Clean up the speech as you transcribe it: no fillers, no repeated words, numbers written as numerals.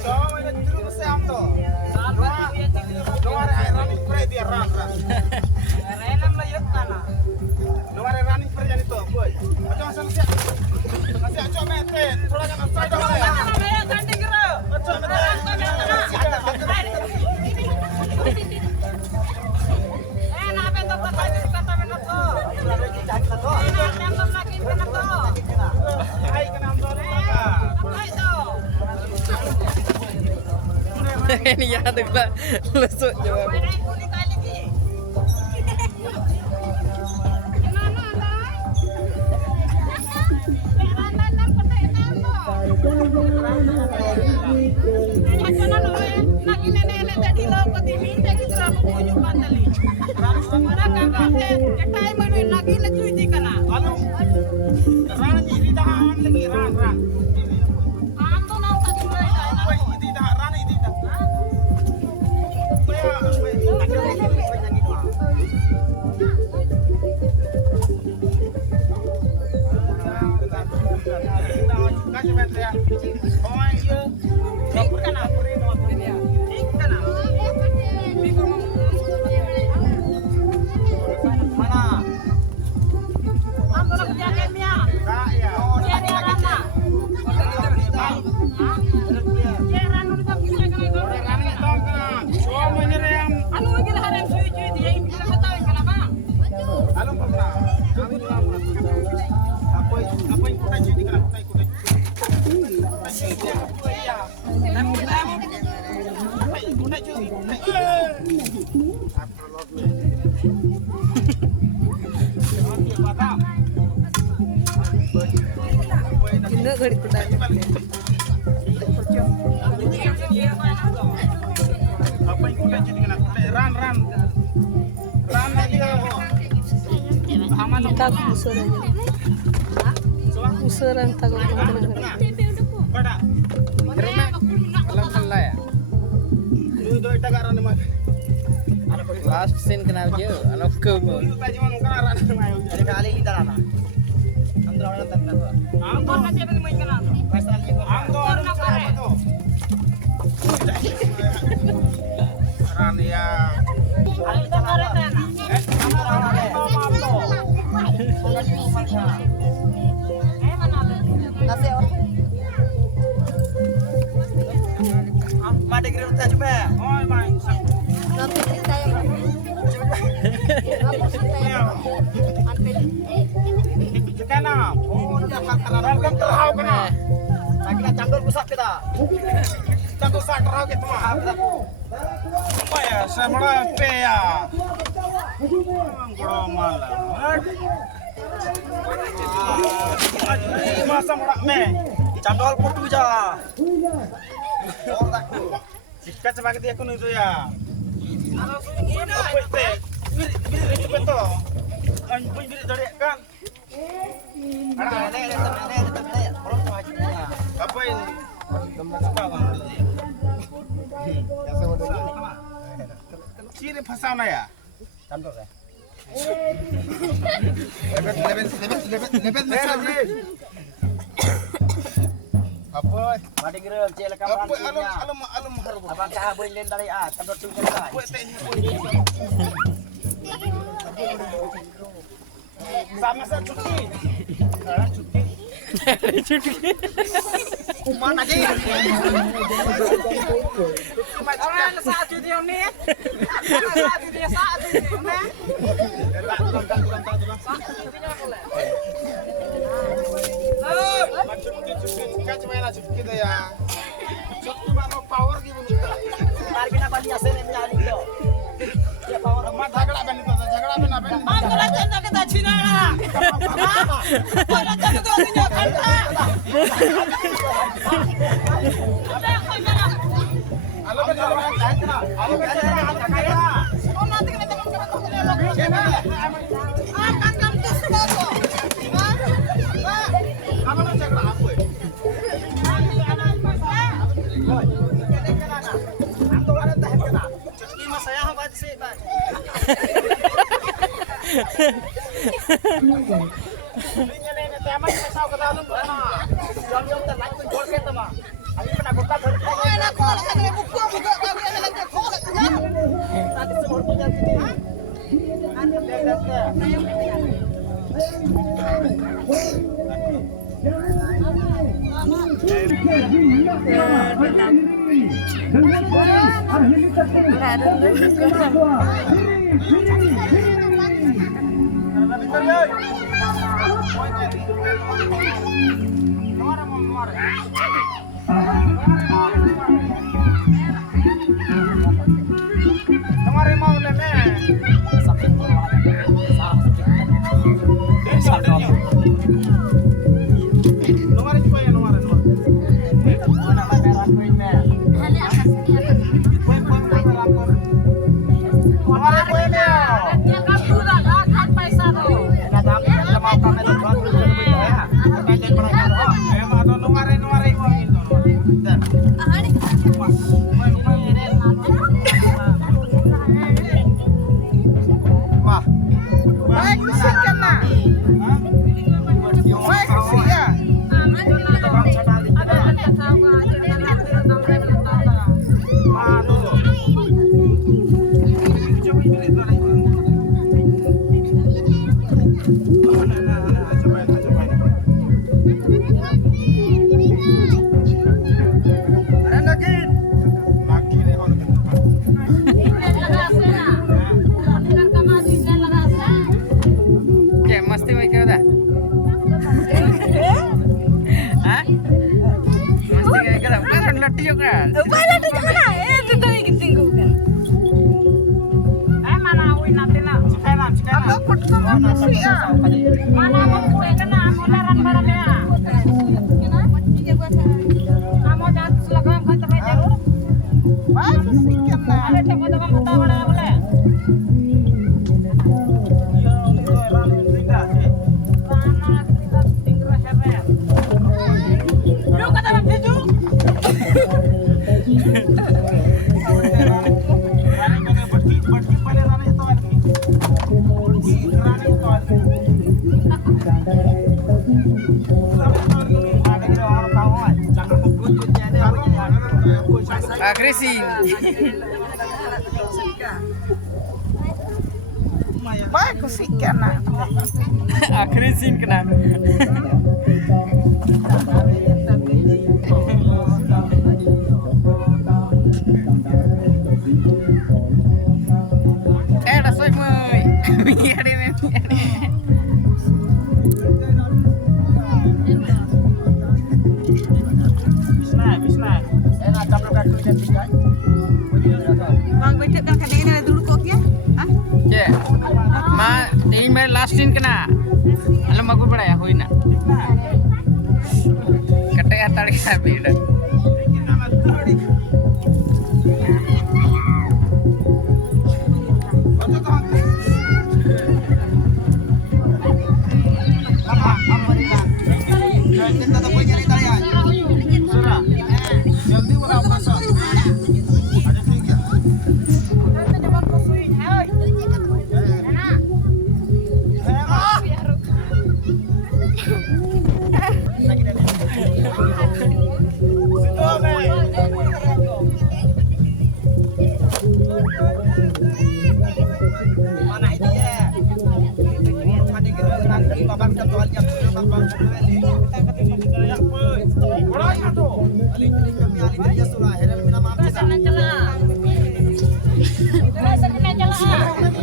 So, ini terus saya amto. Luar air running spray dia run. Renam layut kana. Luar air running spray jadi tuh, boy. Macam asal siap. Masih acok mete, थोड़ा jangan side dah. Saya ganti kira. Acok mete. Nah, apa tu kata itu kata mana tu? Nah, yang lagi mana tu? Hai kena ambil apa? Hai tu. Ini ya tuh lah lesuk jawab. Ini gak dikudan. Apa yang kuda jadi kena ran aja. Aman Tak usur aja. Usuran tak pada. Alam kala ya. Lu do ita garan mah. Last scene kenal je. Alam kau. Lu tadi mau garan mah. Jadi kali ini darana. Andra orang tak tahu. Angkor nanti apa main kana? Pasal ni angkor apa tu? Ran ya. Ali tak garan na. Made grill ta coba. Oh, main. Nanti saya. Kana. Oh, dia kan terau kana. Lagi nak candol pusat kita. Candol sak terau kita mah. Apa ya? Saya malah pe ya. Goro malah. Masa merak me. Candol putu ja. Jika sebagai dia kuno itu ya. Apa itu? Biri itu betul. Anjing biri dari kan. Apa ini? Ciri pasana ya? Candol ya. Lebet apa? Madi grill cek lekam rantingnya. Alum harus. Abang cah boleh len dari ah, candol tu kan. Sama saya cuti. Cuti. Cuti. Mana lagi? Orang saat cuti ni. Saat cuti ni. Cuti tu ya. Cuti mana power gitu. Tarik nak balik asen ni ali tu. Ya power mat झगड़ा बनी तो झगड़ा बना बनी मान तो चंदा के ता छिना ना बोला चंदा तो दिन खंडा आलो के चलो आलो के चलो ओ ना ते तेमन के तो ले लो छेना आ काम तो सुनो तो हां आलो ना झगड़ा आप कोई हम तो वाला तहत ना चटनी में saya बात से बात Ini ni teman saya kau dah lupa na. Jom jom terlalu jauh ke tema. Tadi semua punya sini. मस्ती में क्या होता है? हाँ? मस्ती में क्या होता है? लट्टी जो kan? Lagi mana? Itu tadi ketinggu kan. Mana awin nanti nak? Sekarang. Apa pun sama sih ya? Mana mau kue kena mularan barangnya? Kamu jangan selagam kata meja. Bagus sih kena. Ada cakap dengan kata mana boleh? Agresif. Bagus sih kena. Agresif kena. Dah soy muy. Miare. Bismillah. Enak tabrakan tu dan tinggal. Bang betul kan kadang ini dulu kok ya? Ah? ये माँ यही मेरे लास्ट दिन का ना अलग मगुर पड़ा है हुई ना कटे या तड़के है भीड़ Itu rasa kena jalan.